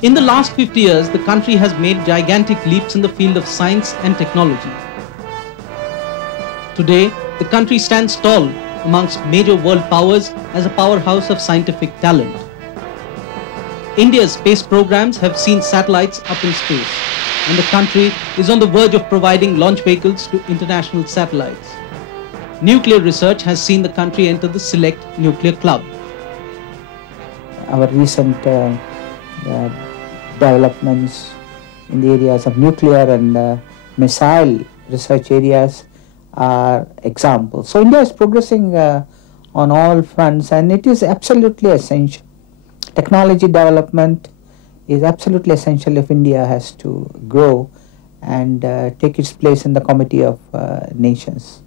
In the last 50 years, the country has made gigantic leaps in the field of science and technology. Today, the country stands tall amongst major world powers as a powerhouse of scientific talent. India's space programs have seen satellites up in space, and the country is on the verge of providing launch vehicles to international satellites. Nuclear research has seen the country enter the select nuclear club. Our recent developments in the areas of nuclear and missile research areas are examples. So India is progressing on all fronts, and it is absolutely essential. Technology development is absolutely essential if India has to grow and take its place in the committee of nations.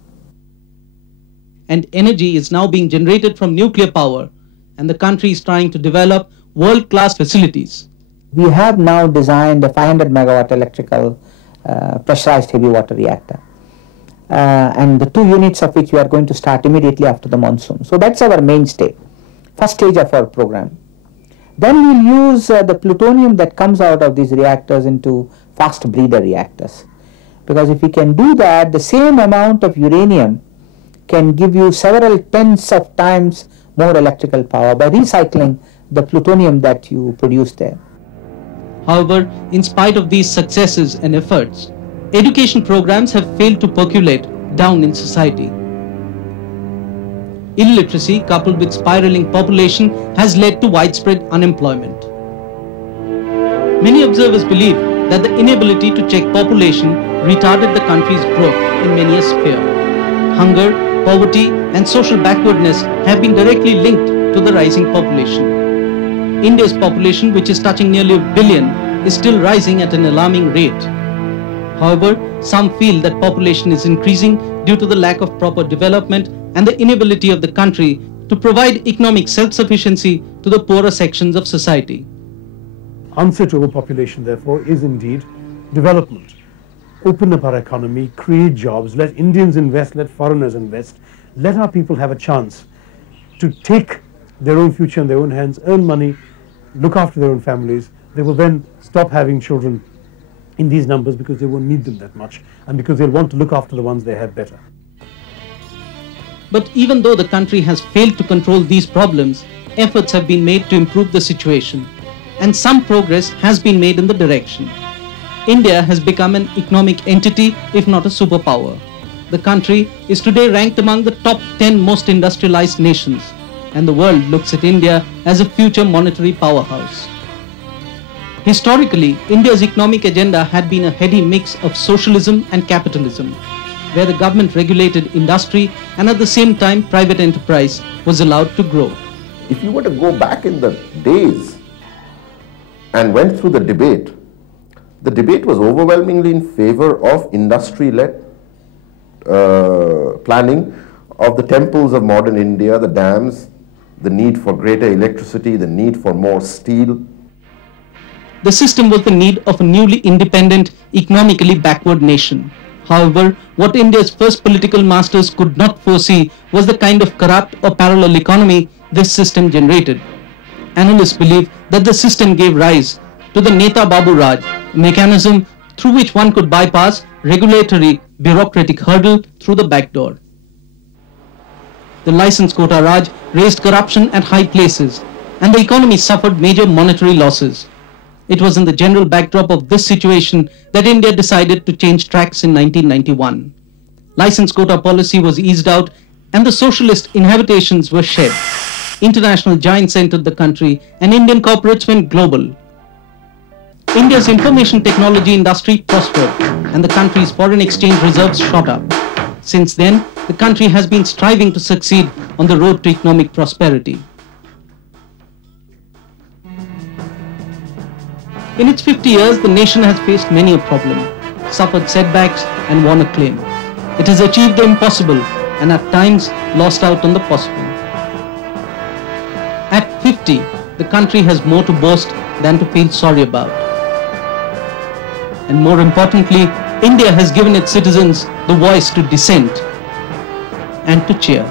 And energy is now being generated from nuclear power, and the country is trying to develop world-class facilities. We have now designed a 500 megawatt electrical pressurized heavy water reactor, and the 2 units of which we are going to start immediately after the monsoon. So that's our mainstay, first stage of our program. Then we'll use the plutonium that comes out of these reactors into fast breeder reactors, because if we can do that, the same amount of uranium can give you several tens of times more electrical power by recycling the plutonium that you produce there. However, in spite of these successes and efforts, education programs have failed to percolate down in society. Illiteracy coupled with spiraling population has led to widespread unemployment. Many observers believe that the inability to check population retarded the country's growth in many a sphere. Hunger, poverty and social backwardness have been directly linked to the rising population. India's population, which is touching nearly 1 billion, is still rising at an alarming rate. However, some feel that population is increasing due to the lack of proper development and the inability of the country to provide economic self-sufficiency to the poorer sections of society. Answer to overpopulation, therefore, is indeed development. Open up our economy, create jobs, let Indians invest, let foreigners invest, let our people have a chance to take their own future in their own hands, earn money, look after their own families. They will then stop having children in these numbers because they won't need them that much, and because they'll want to look after the ones they have better. But even though the country has failed to control these problems, efforts have been made to improve the situation, and some progress has been made in the direction. India has become an economic entity, if not a superpower. The country is today ranked among the top 10 most industrialized nations, and the world looks at India as a future monetary powerhouse. Historically, India's economic agenda had been a heady mix of socialism and capitalism, where the government regulated industry and at the same time private enterprise was allowed to grow. If you were to go back in the days and went through the debate was overwhelmingly in favor of industry-led planning of the temples of modern India, the dams, the need for greater electricity, the need for more steel. The system was the need of a newly independent, economically backward nation. However, what India's first political masters could not foresee was the kind of corrupt or parallel economy this system generated. Analysts believe that the system gave rise to the Neta Babu Raj, a mechanism through which one could bypass regulatory bureaucratic hurdle through the back door. The license quota Raj raised corruption at high places, and the economy suffered major monetary losses. It was in the general backdrop of this situation that India decided to change tracks in 1991. License quota policy was eased out and the socialist inhabitations were shed. International giants entered the country and Indian corporates went global. India's information technology industry prospered and the country's foreign exchange reserves shot up. Since then, the country has been striving to succeed on the road to economic prosperity. In its 50 years, the nation has faced many a problem, suffered setbacks and won acclaim. It has achieved the impossible and at times lost out on the possible. At 50, the country has more to boast than to feel sorry about. And more importantly, India has given its citizens the voice to dissent and to cheer.